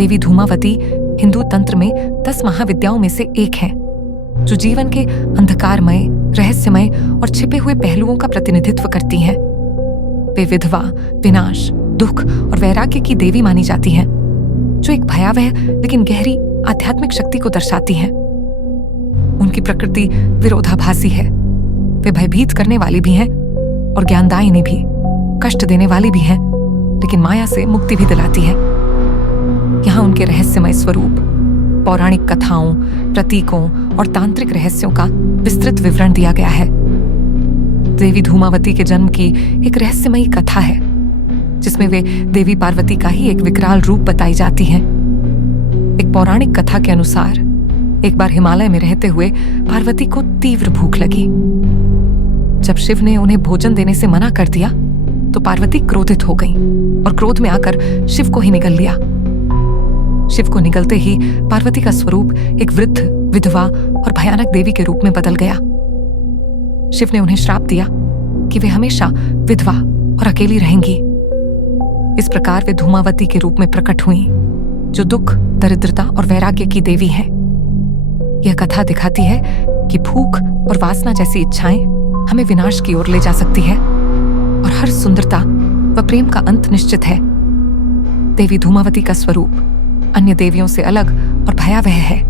देवी धूमावती हिंदू तंत्र में 10 महाविद्याओं में से एक है, जो जीवन के अंधकारमय, रहस्यमय और छिपे हुए पहलुओं का प्रतिनिधित्व करती हैं। वे विधवा, विनाश, दुख और वैराग्य की देवी मानी जाती हैं, जो एक भयावह लेकिन गहरी आध्यात्मिक शक्ति को दर्शाती हैं। उनकी प्रकृति विरोधाभासी है। वे भयभीत करने वाली भी हैं और ज्ञानदायिनी भी, कष्ट देने वाली भी हैं, लेकिन माया से मुक्ति भी दिलाती है। यहाँ उनके रहस्यमय स्वरूप, पौराणिक कथाओं, प्रतीकों और तांत्रिक रहस्यों का विस्तृत विवरण दिया गया है। देवी धूमावती के जन्म की एक रहस्यमयी कथा है, जिसमें वे देवी पार्वती का ही एक विकराल रूप बताई जाती हैं। एक पौराणिक कथा के अनुसार एक बार हिमालय में रहते हुए पार्वती को तीव्र भूख लगी। जब शिव ने उन्हें भोजन देने से मना कर दिया, तो पार्वती क्रोधित हो गई और क्रोध में आकर शिव को ही निगल लिया। शिव को निगलते ही पार्वती का स्वरूप एक वृद्ध, विधवा और भयानक देवी के रूप में बदल गया। शिव ने उन्हें श्राप दिया कि वे हमेशा विधवा और अकेली रहेंगी। इस प्रकार वे धूमावती के रूप में प्रकट हुईं, जो दुख, दरिद्रता और वैराग्य की देवी है। यह कथा दिखाती है कि भूख और वासना जैसी इच्छाएं हमें विनाश की ओर ले जा सकती है और हर सुंदरता व प्रेम का अंत निश्चित है। देवी धूमावती का स्वरूप अन्य देवियों से अलग और भयावह है,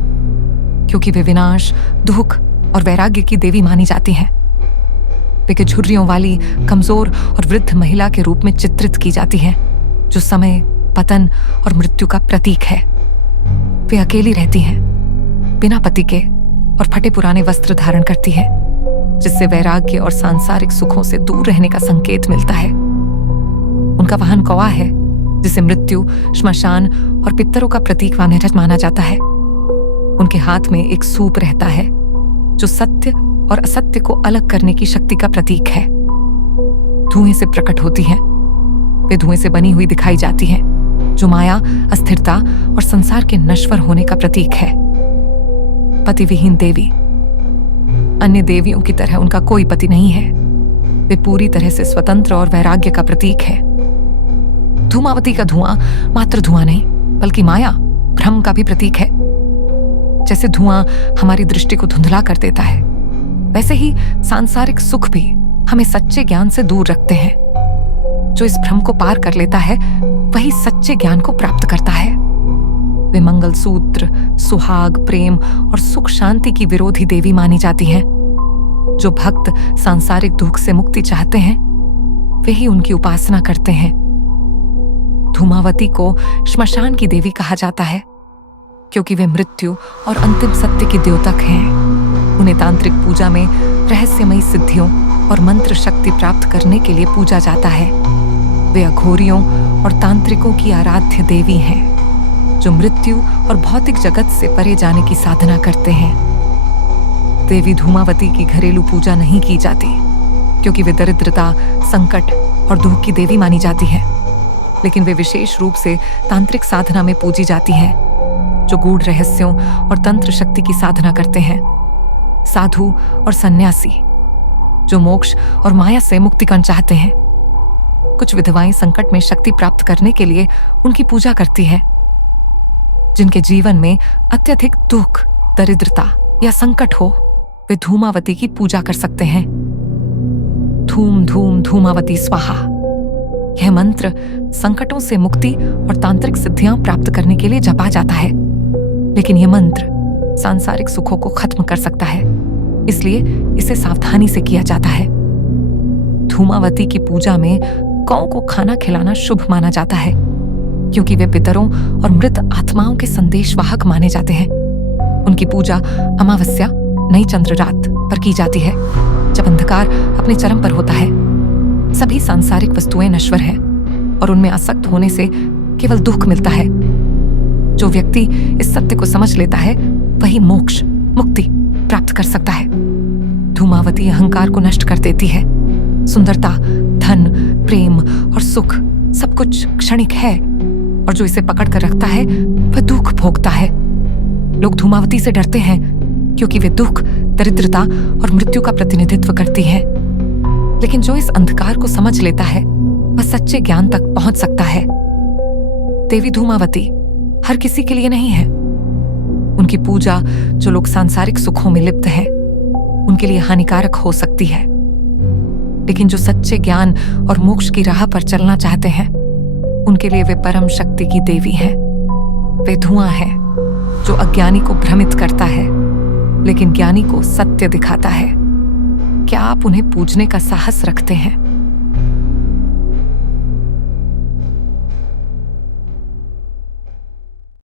क्योंकि वे विनाश, दुख और वैराग्य की देवी मानी जाती हैं। वे झुर्रियों वाली, कमजोर और वृद्ध महिला के रूप में चित्रित की जाती हैं, जो समय, पतन और मृत्यु का प्रतीक है। वे अकेली रहती हैं, बिना पति के, और फटे पुराने वस्त्र धारण करती है, जिससे वैराग्य और सांसारिक सुखों से दूर रहने का संकेत मिलता है। उनका वाहन कौवा है, जिसे मृत्यु, श्मशान और पितरों का प्रतीक माना जाता है। उनके हाथ में एक सूप रहता है, जो सत्य और असत्य को अलग करने की शक्ति का प्रतीक है। धुएं से प्रकट होती है। वे धुएं से बनी हुई दिखाई जाती है, जो माया, अस्थिरता और संसार के नश्वर होने का प्रतीक है। पति विहीन देवी। अन्य देवियों की तरह उनका कोई पति नहीं है। वे पूरी तरह से स्वतंत्र और वैराग्य का प्रतीक है। धूमावती का धुआं मात्र धुआं नहीं, बल्कि माया, भ्रम का भी प्रतीक है। जैसे धुआं हमारी दृष्टि को धुंधला कर देता है, वैसे ही सांसारिक सुख भी हमें सच्चे ज्ञान से दूर रखते हैं। जो इस भ्रम को पार कर लेता है, वही सच्चे ज्ञान को प्राप्त करता है। वे मंगलसूत्र, सुहाग, प्रेम और सुख शांति की विरोधी देवी मानी जाती हैं। जो भक्त सांसारिक दुख से मुक्ति चाहते हैं, वे ही उनकी उपासना करते हैं। धूमावती को श्मशान की देवी कहा जाता है, क्योंकि वे मृत्यु और अंतिम सत्य की द्योतक हैं। उन्हें तांत्रिक पूजा में रहस्यमयी सिद्धियों और मंत्र शक्ति प्राप्त करने के लिए पूजा जाता है। वे अघोरियों और तांत्रिकों की आराध्य देवी हैं, जो मृत्यु और भौतिक जगत से परे जाने की साधना करते हैं। देवी धूमावती की घरेलू पूजा नहीं की जाती, क्योंकि वे दरिद्रता, संकट और दुख की देवी मानी जाती है। लेकिन वे विशेष रूप से तांत्रिक साधना में पूजी जाती है, जो गूढ़ रहस्यों और तंत्र शक्ति की साधना करते हैं। साधु और सन्यासी, जो मोक्ष और माया से मुक्तिकण चाहते हैं। कुछ विधवाएं संकट में शक्ति प्राप्त करने के लिए उनकी पूजा करती है। जिनके जीवन में अत्यधिक दुख, दरिद्रता या संकट हो, वे धूमावती की पूजा कर सकते हैं। धूम धूम धूमावती स्वाहा। यह मंत्र संकटों से मुक्ति और तांत्रिक सिद्धियां प्राप्त करने के लिए जपा जाता है, लेकिन यह मंत्र सांसारिक सुखों को खत्म कर सकता है, इसलिए इसे सावधानी से किया जाता है। धूमावती की पूजा में गौ को खाना खिलाना शुभ माना जाता है, क्योंकि वे पितरों और मृत आत्माओं के संदेशवाहक माने जाते हैं। उनकी पूजा अमावस्या, नई चंद्र रात पर की जाती है, जब अंधकार अपने चरम पर होता है। सभी सांसारिक वस्तुएं नश्वर हैं और उनमें आसक्त होने से केवल दुख मिलता है। जो व्यक्ति इस सत्य को समझ लेता है, वही मोक्ष, मुक्ति प्राप्त कर सकता है। धूमावती अहंकार को नष्ट कर देती है। सुंदरता, धन, प्रेम और सुख सब कुछ क्षणिक है, और जो इसे पकड़ कर रखता है वह दुख भोगता है। लोग धूमावती से डरते हैं, क्योंकि वे दुख, दरिद्रता और मृत्यु का प्रतिनिधित्व करती है। लेकिन जो इस अंधकार को समझ लेता है, वह सच्चे ज्ञान तक पहुंच सकता है। देवी धूमावती हर किसी के लिए नहीं है। उनकी पूजा जो लोग सांसारिक सुखों में लिप्त हैं, उनके लिए हानिकारक हो सकती है, लेकिन जो सच्चे ज्ञान और मोक्ष की राह पर चलना चाहते हैं, उनके लिए वे परम शक्ति की देवी हैं। वे धुआं है जो अज्ञानी को भ्रमित करता है, लेकिन ज्ञानी को सत्य दिखाता है। क्या आप उन्हें पूजने का साहस रखते हैं?